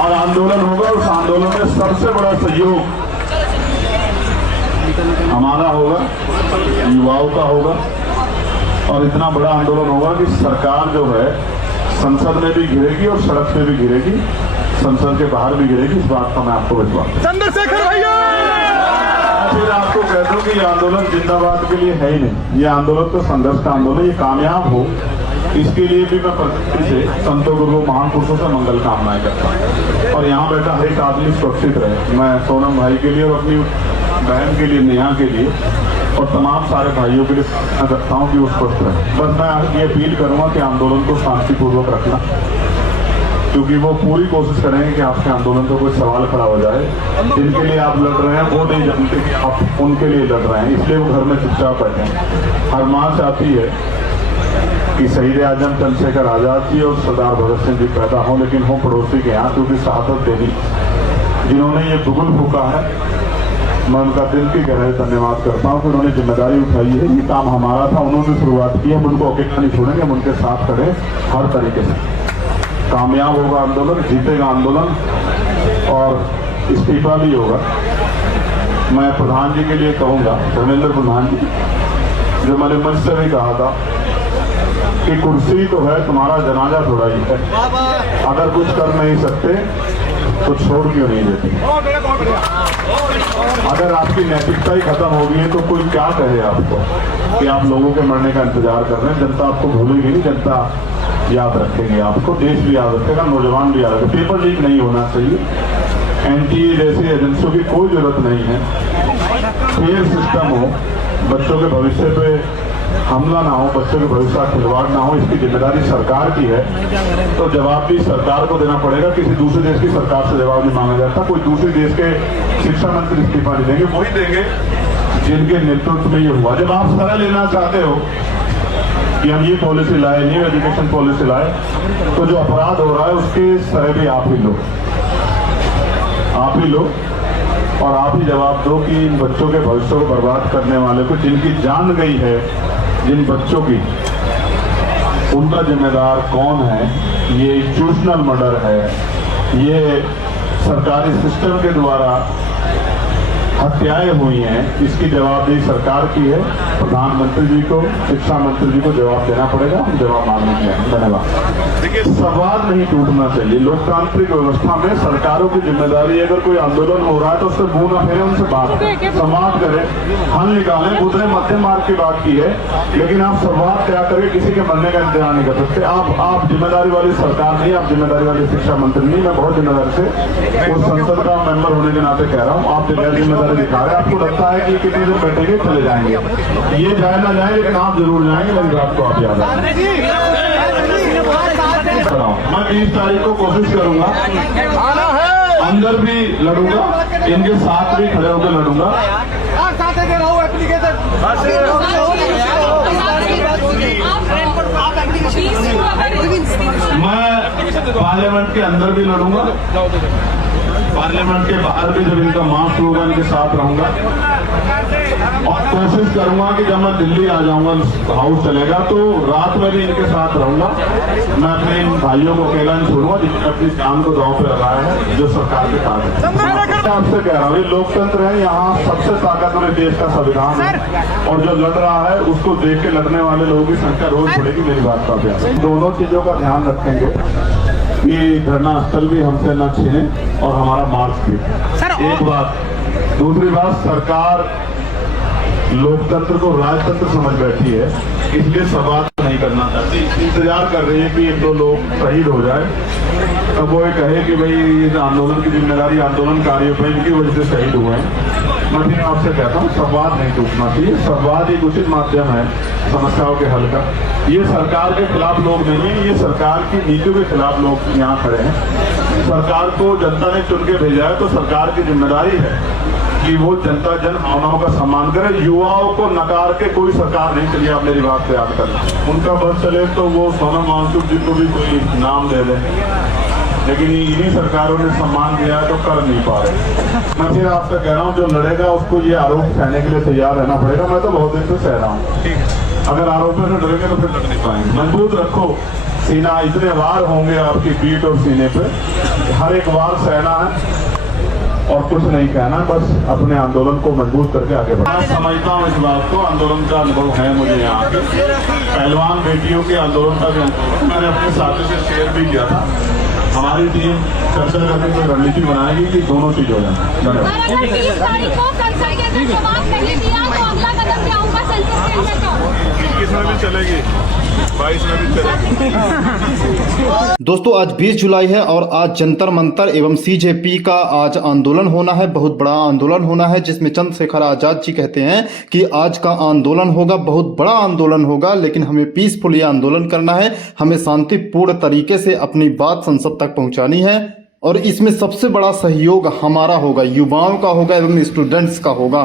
और आंदोलन होगा। उस आंदोलन में सबसे बड़ा सहयोग हमारा होगा, युवाओं का होगा। और इतना बड़ा आंदोलन होगा कि सरकार जो है संसद में भी घिरेगी और सड़क पे भी घिरेगी, संसद के बाहर भी घिरेगी। इस बात का मैं आपको विश्वास। चंद्रशेखर भैया फिर आपको कह दूं कि ये आंदोलन जिंदाबाद के लिए है ही नहीं। ये आंदोलन तो संघर्ष का आंदोलन, ये कामयाब हो इसके लिए भी मैं प्रकृति से संतों गुरु महान पुरुषों से मंगल कामनाएं करता हूँ। और यहाँ बैठा हर एक आदमी सुरक्षित रहे। मैं सोनम भाई के लिए और अपनी बहन के लिए, नेहा के लिए और तमाम सारे भाइयों के लिए प्रार्थना करता हूँ कि वो स्वस्थ रहे। बस मैं ये अपील करूँगा कि आंदोलन को शांतिपूर्वक रखना, क्योंकि वो पूरी कोशिश करेंगे कि आपके आंदोलन को कोई सवाल खड़ा हो जाए। जिनके लिए आप लड़ रहे हैं वो नहीं जानते कि आप उनके लिए लड़ रहे हैं, इसलिए वो घर में चुपचाप बैठे हैं। हर माँ चाहती है कि शहीद आजम चंद्रशेखर आजाद जी और सरदार भगत सिंह जी पैदा हों, लेकिन हो पड़ोसी के यहाँ, क्योंकि शहादत देनी जिन्होंने ये बुगुल फूका है, मैं उनका दिल की गहराई धन्यवाद करता हूँ कि उन्होंने जिम्मेदारी उठाई है। ये काम हमारा था, उन्होंने शुरुआत की है, हम उनको अकेला नहीं छोड़ेंगे, हम उनके साथ खड़े हर तरीके से। कामयाब होगा आंदोलन, जीतेगा आंदोलन और इस्तीफा भी होगा। मैं प्रधान जी के लिए कहूँगा, धर्मेंद्र प्रधान जी, जो मैंने मंच से भी कहा था कि कुर्सी तो है, तुम्हारा जनाजा थोड़ा ही है। अगर कुछ कर नहीं सकते तो छोड़ क्यों नहीं देते? अगर आपकी नैतिकता ही खत्म हो गई है तो कोई क्या कहे आपको कि आप लोगों के मरने का इंतजार कर रहे हैं। जनता आपको भूलेगी नहीं, जनता याद रखेंगे आपको, देश भी याद रखेगा, नौजवान भी याद रखेगा। पेपर लीक नहीं होना चाहिए। एनटीए जैसी एजेंसियों की कोई जरूरत नहीं है। फेयर सिस्टम हो, बच्चों के भविष्य पे हमला ना हो, बच्चों के भविष्य का खिलवाड़ ना हो, इसकी जिम्मेदारी सरकार की है। तो जवाब भी सरकार को देना पड़ेगा। किसी दूसरे देश की सरकार से जवाब नहीं मांगा जाता। कोई दूसरे देश के शिक्षा मंत्री इस्तीफा नहीं देंगे, वही देंगे जिनके नेतृत्व में ये हुआ। जब आप सलाह लेना चाहते हो कि हम ये पॉलिसी लाए, न्यू एजुकेशन पॉलिसी लाए, तो जो अपराध हो रहा है उसके सरे भी आप ही लो, आप ही लो और आप ही जवाब दो कि इन बच्चों के भविष्य को बर्बाद करने वाले को, जिनकी जान गई है, जिन बच्चों की, उनका जिम्मेदार कौन है? ये इंस्टीट्यूशनल मर्डर है, ये सरकारी सिस्टम के द्वारा हत्याएं हुई हैं। इसकी जवाबदेही सरकार की है। प्रधानमंत्री जी को, शिक्षा मंत्री जी को जवाब देना पड़ेगा। हम जवाब मांगने के लिए धन्यवाद। देखिए, संवाद नहीं टूटना चाहिए। लोकतांत्रिक व्यवस्था में सरकारों की जिम्मेदारी है, अगर कोई आंदोलन हो रहा है तो उससे मुंह ना फेरे, उनसे बात करें, संवाद करें, हल निकालें। खुद ने मध्यम मार्ग की बात की है, लेकिन आप संवाद क्या करें? किसी के मरने का इंतजार नहीं कर सकते। आप जिम्मेदारी वाली सरकार नहीं, आप जिम्मेदारी वाली शिक्षा मंत्री नहीं। मैं बहुत जिम्मेदारी से उस संसद का मेंबर होने के नाते कह रहा हूँ, आप जिम्मेदारी दिखा रहे हैं। आपको लगता है कि कितने दिन बैठेंगे, चले जाएंगे, ये जाए ना जाए, लेकिन आप जरूर जाएंगे। मेरी बात को आप याद रखें। मैं 30 तारीख को कोशिश करूंगा, अंदर भी लड़ूंगा, इनके साथ भी खड़े होकर लड़ूंगा। मैं पार्लियामेंट के अंदर भी लड़ूंगा, पार्लियामेंट के बाहर भी जब इनका मार्च होगा इनके साथ रहूंगा और कोशिश करूंगा कि जब मैं दिल्ली आ जाऊंगा, हाउस चलेगा, तो रात में भी इनके साथ रहूंगा। मैं अपने इन भाइयों को अकेला नहीं छोड़ूंगा जिन्होंने अपनी जान को दांव पे लगाया है, जो सरकार के साथ है। मैं आपसे कह रहा हूँ, ये लोकतंत्र है, यहाँ सबसे ताकतवर देश का संविधान है और जो लड़ रहा है उसको देख के लड़ने वाले लोगों की संख्या रोज बढ़ेगी। मेरी बात का अभ्यास, दोनों चीजों का ध्यान रखेंगे कि धरना स्थल भी हमसे न छीने और हमारा मार्च भी। एक बात, दूसरी बात, सरकार लोकतंत्र को राजतंत्र समझ बैठी है, इसलिए संवाद नहीं करना चाहती। इंतजार कर रही है कि 1-2 लोग शहीद हो जाए, तब वो ये कहे कि भाई इस आंदोलन की जिम्मेदारी आंदोलनकारियों पर, इनकी वजह से शहीद हुए हैं। मैं फिर आपसे कहता हूँ, संवाद नहीं टूटना चाहिए। संवाद एक उचित माध्यम है समस्याओं के हल का। ये सरकार के खिलाफ लोग नहीं है, ये सरकार की नीतियों के खिलाफ लोग यहाँ खड़े हैं। सरकार को जनता ने चुन के भेजा है, तो सरकार की जिम्मेदारी है कि वो जनता जन भावनाओं का सम्मान करे। युवाओं को नकार के कोई सरकार नहीं चली, आप मेरी बात से याद करना। उनका बस चले तो वो सोनम वांगचुक जी को भी कोई नाम दे दे, लेकिन इन्हीं सरकारों ने सम्मान दिया है तो कर नहीं पा रहे। मैं फिर आपसे कह रहा हूँ, जो लड़ेगा उसको ये आरोप सहने के लिए तैयार रहना पड़ेगा। मैं तो बहुत दिन से सह रहा हूँ, अगर आरोपों से डरेंगे तो फिर लड़ नहीं पाएंगे। मजबूत रखो, सीना इतने वार होंगे आपकी पीठ और सीने पे, हर एक वार सहना है और कुछ नहीं कहना, बस अपने आंदोलन को मजबूत करके आगे बढ़ना। मैं समझता हूँ इस बात को, आंदोलन का अनुभव है मुझे यहाँ के, पहलवान बेटियों के आंदोलन का भी अनुभव मैंने अपने साथी से शेयर भी किया था। हमारी टीम चर्चा करके कोई रणनीति बनाएगी कि दोनों चीज हो जाए। चलेगी 22 में भी चलेगी। दोस्तों आज 20 जुलाई है और आज जंतर मंतर एवं सीजेपी का आज आंदोलन होना है, बहुत बड़ा आंदोलन होना है, जिसमें चंद्रशेखर आजाद जी कहते हैं कि आज का आंदोलन होगा, बहुत बड़ा आंदोलन होगा, लेकिन हमें पीसफुली आंदोलन करना है, हमें शांतिपूर्ण तरीके से अपनी बात संसद तक पहुंचानी है और इसमें सबसे बड़ा सहयोग हमारा होगा, युवाओं का होगा एवं स्टूडेंट्स का होगा।